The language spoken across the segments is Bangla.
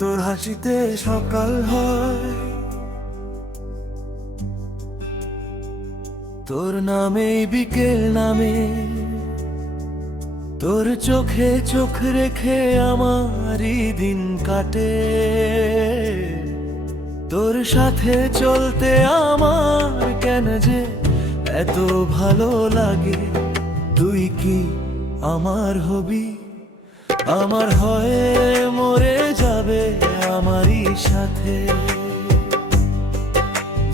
তোর হাসিতে সকাল হয়, তোর নামেই বিকেল নামে, তোর চোখে চোখ রেখে আমারই দিন কাটে। তোর সাথে চলতে আমার কেন যে এত ভালো লাগে। তুই কি আমার হবি, আমার হয়ে মরে যাবে আমারই সাথে।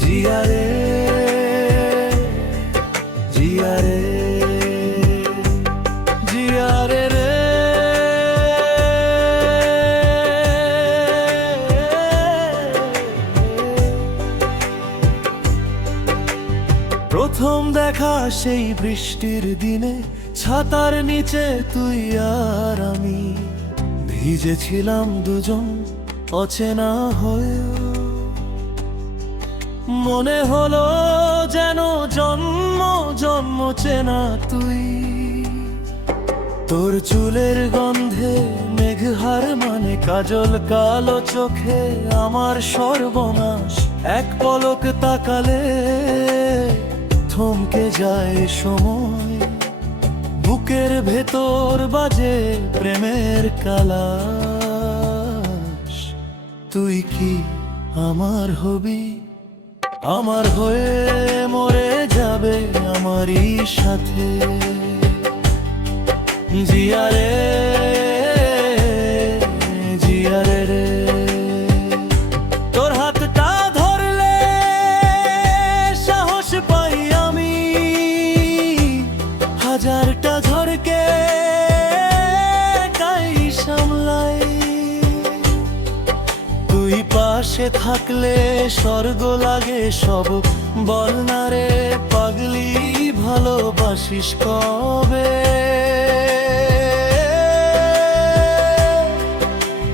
জিয়া রে জিয়া রে জিয়া রে রে। প্রথম দেখা সেই বৃষ্টির দিনে, ছাতার নিচে তুই আর আমি ভিজেছিলাম দুজন অচেনা হয়েও। মনে হলো যেন জন্ম জন্ম চেনা তুই। তোর চুলের গন্ধে মেঘহার মানে কাজল কালো চোখে আমার সর্বনাশ। এক পলক তাকালে থমকে যায় সময়, বুকের ভেতর বাজে প্রেমের কালাশ। তুই কি আমার হবি, আমার হয়ে মরে যাবে আমারই সাথে। জিয়া রে জিয়া রে রে। তোর হাতটা ধরলে সাহস পাই আমি, হাজারটা ঝড়কে একাই সামলাই। তুই পাশে থাকলে স্বর্গ লাগে সব। বল না রে পাগলি ভালোবাসিস কবে।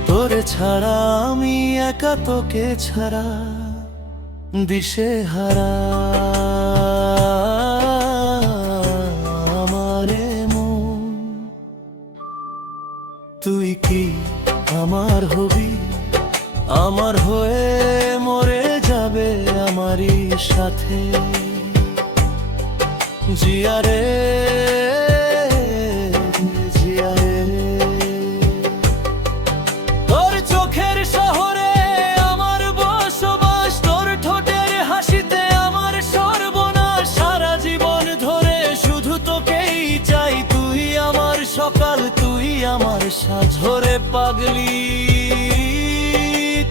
তোরে ছাড়া আমি একা, তোকে ছাড়া দিশে হারা। আমারে মন, তুই কি আমার হবি, আমার হয়ে মরে যাবে আমারই সাথে। জিয়া রে জিয়া রে। তোর চোখের শহরে আমার বসবাস, তোর ঠোঁটের হাসিতে আমার সর্বনাশ। সারা জীবন ধরে শুধু তোকেই চাই, তুই আমার সকাল, তুই আমার সাঁঝ। রে পাগলি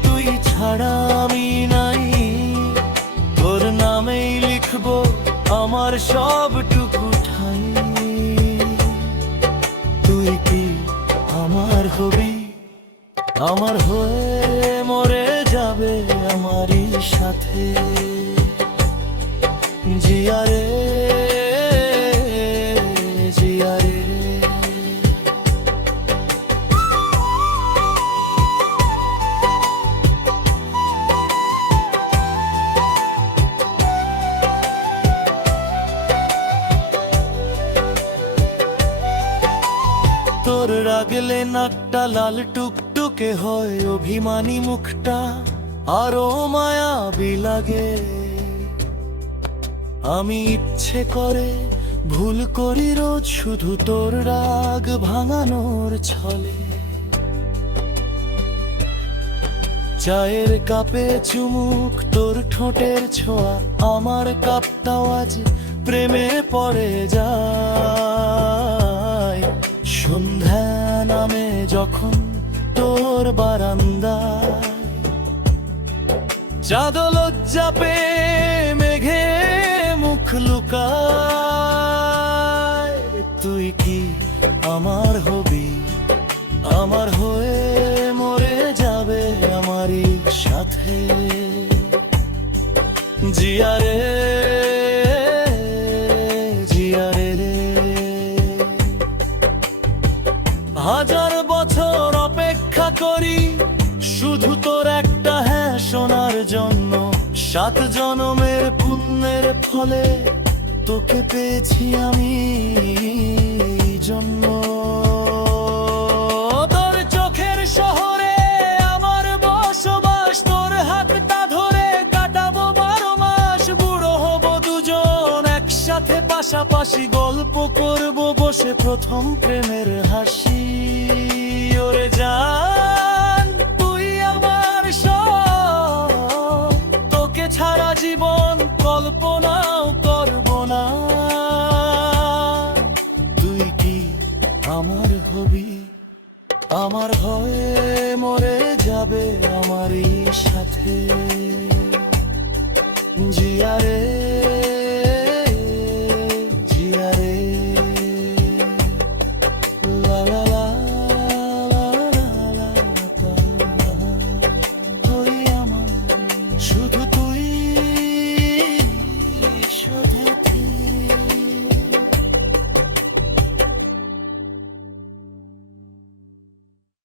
তুই ছাড়া আমি নাই, তোর নামেই লিখবো আমার সবটুকু ঠাই। তুই কি আমার হবি, আমার হয়ে মরে যাবে আমারই সাথে। জিয়া রে জিয়া রে। তোর রাগলে নাকটা লাল টুকটুকে হয়, অভিমানী মুখটা আরো মায়াবী লাগে। আমি ইচ্ছে করে ভুল করি রোজ, শুধু তোর রাগ ভাঙানোর ছলে। চায়ের কাপে চুমুক, তোর ঠোঁটের ছোঁয়া, আমার কাপটাও আজ প্রেমে পড়ে যায়। সন্ধ্যা নামে যখন তোর বারান্দায়, চাঁদ লজ্জা পেয়ে মেঘে মুখ লুকায়। তুই কি আমার হবি, আমার হয়ে মরে যাবে আমারই সাথে। জিয়া রে জিয়া রে রে। হাজার বছর অপেক্ষা করি শুধু তোর একটা হ্যাঁ শোনার জন্য। 7 জনমের পুণ্যের ফলে তোকে পেয়েছি আমি জন্ম। হাসি গল্প করব বসে প্রথম প্রেমের হাসি। ওরে জান তুই আমার সব, তোকে ছাড়া জীবন কল্পনাও করব না। তুই কি আমার হবি, আমার হয়ে মরে যাবে আমারই সাথে। জিয়ারে